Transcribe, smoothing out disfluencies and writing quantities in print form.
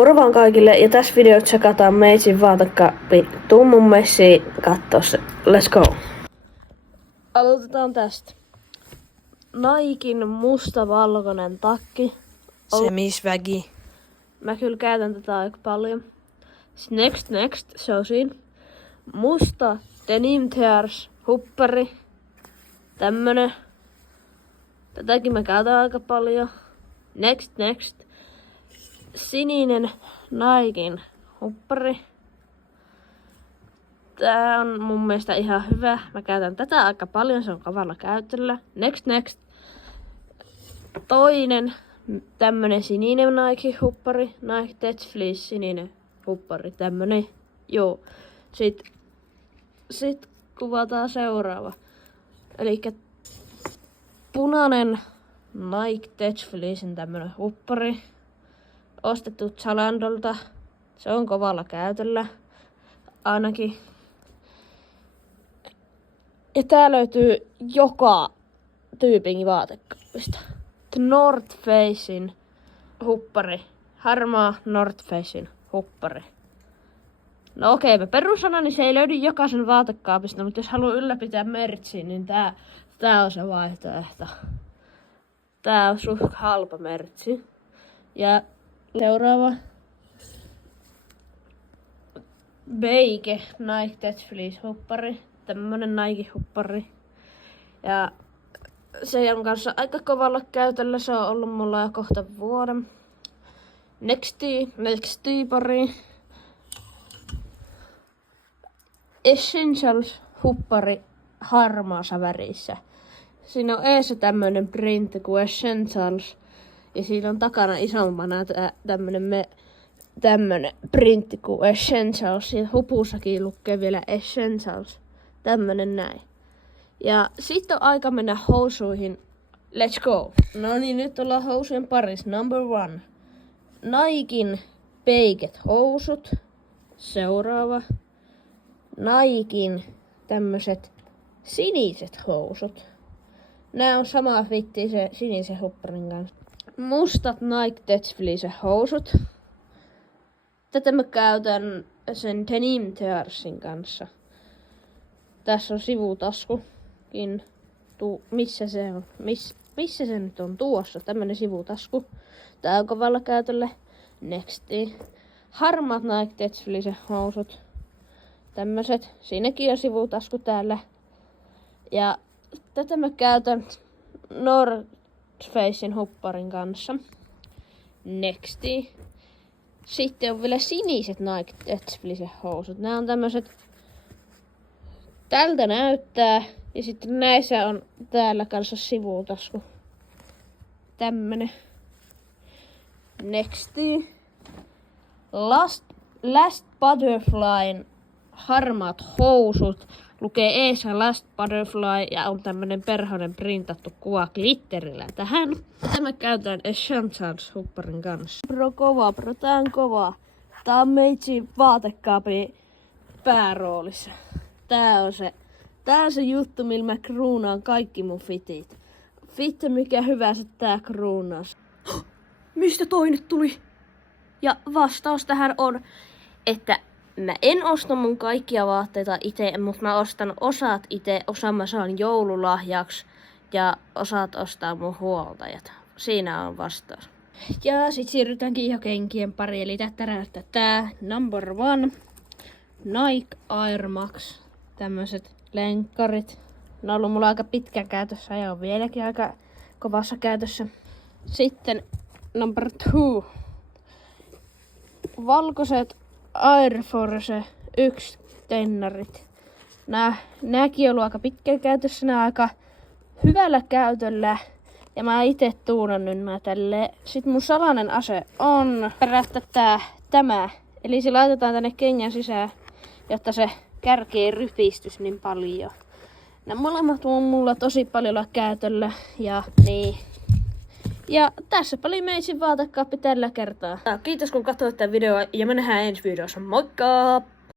Moro vaan kaikille ja tässä videossa tsekataan meitsin vaatekaappi. Tuu mun messiin kattoo se. Let's go! Aloitetaan tästä. Naikin musta-valkoinen takki. Se Miss Vägi. Mä kyllä käytän tätä aika paljon. Next, se on siinä. Musta Denim Tears huppari. Tämmönen. Tätäkin mä käytän aika paljon. Next. Sininen Naikin huppari. Tää on mun mielestä ihan hyvä. Mä käytän tätä aika paljon, se on kavalla käytöllä. Next. Toinen tämmönen sininen Nike huppari. Nike Tech Fleece sininen huppari. Tämmönen. Joo. Sit kuvataan seuraava. Elikkä punainen Nike Tech Fleecen tämmönen huppari. Ostettu Zalandolta. Se on kovalla käytöllä. Ainakin. Ja tää löytyy joka tyypin vaatekaapista. North Facein huppari. Harmaa North Facein huppari. No okei, perussana, niin se ei löydy jokaisen vaatekaapista, mutta jos haluaa ylläpitää mertsiä, niin tää on se vaihtoehto. Tää on suht halpa mertsi. Ja seuraava. Beike Nike Tech Fleece huppari. Tämmönen Nike huppari. Ja se on kanssa aika kovalla käytöllä. Se on ollut mulla jo kohta vuoden. Nexty pari. Essentials huppari harmaassa värissä. Siinä on eessä tämmönen printti kuin Essentials. Ja siinä on takana isompana tämmönen printti kuin Essentials. Siinä hupussakin lukee vielä Essentials. Tämmönen näin. Ja sitten on aika mennä housuihin. Let's go! No niin, nyt ollaan housujen parissa. Number 1. Naikin peiket housut. Seuraava. Naikin tämmöset siniset housut. Nää on sama fitti se sinisen hupparin kanssa. Mustat Nike Tech Fleece housut. Tätä mä käytän sen Denim Tearsin kanssa. Tässä on sivutaskukin. Missä se on? Missä se nyt on? Tuossa tämmönen sivutasku. Tää on kovalla käytöllä. Nexti. Harmaat Nike Tech Fleece housut. Tämmöset. Siinäkin on sivutasku täällä. Ja tätä mä käytän North Facein hupparin kanssa. Nexti. Sitten on vielä siniset Nike Tech Fleece housut. Nää on tämmöset. Tältä näyttää. Ja sitten näissä on täällä kanssa sivutasku. Tämmönen. Nexti. Last Butterflyn harmaat housut. Lukee eessä Last Butterfly ja on tämmönen perhonen printattu kuva glitterillä tähän. Tätä mä käytän Essentials hupparin kanssa. Bro, tää on kova. Tää on meitsi vaatekaapin pääroolissa. Tää on se juttu, millä mä kruunaan kaikki mun fitit. Fitte, mikä hyvä se tää kruunaus. Mistä toi nyt tuli? Ja vastaus tähän on, että mä en osta mun kaikkia vaatteita itse, mutta mä ostan osat itse, osa mä saan joululahjaksi ja osat ostaa mun huoltajat. Siinä on vastaus. Ja sit siirrytäänkin jo kenkien pariin, eli tää number 1. Nike Air Max. Tämmöset lenkkarit. Ne on ollut mulla aika pitkään käytössä ja on vieläkin aika kovassa käytössä. Sitten number 2. Valkoiset Air Force 1 tennarit. Nääkin on ollut aika pitkään käytössä, nää aika hyvällä käytöllä. Ja mä ite tuunannut nää tälleen. Sitten mun salainen ase on perästä tämä. Eli se laitetaan tänne kengän sisään, jotta se kärki ei rypistys niin paljon. Nämä molemmat on mulla tosi paljon käytöllä. Ja niin. Ja tässä oli meitsin vaatekaappi tällä kertaa. Kiitos kun katsoit tämän videon ja me nähdään ensi videossa. Moikka!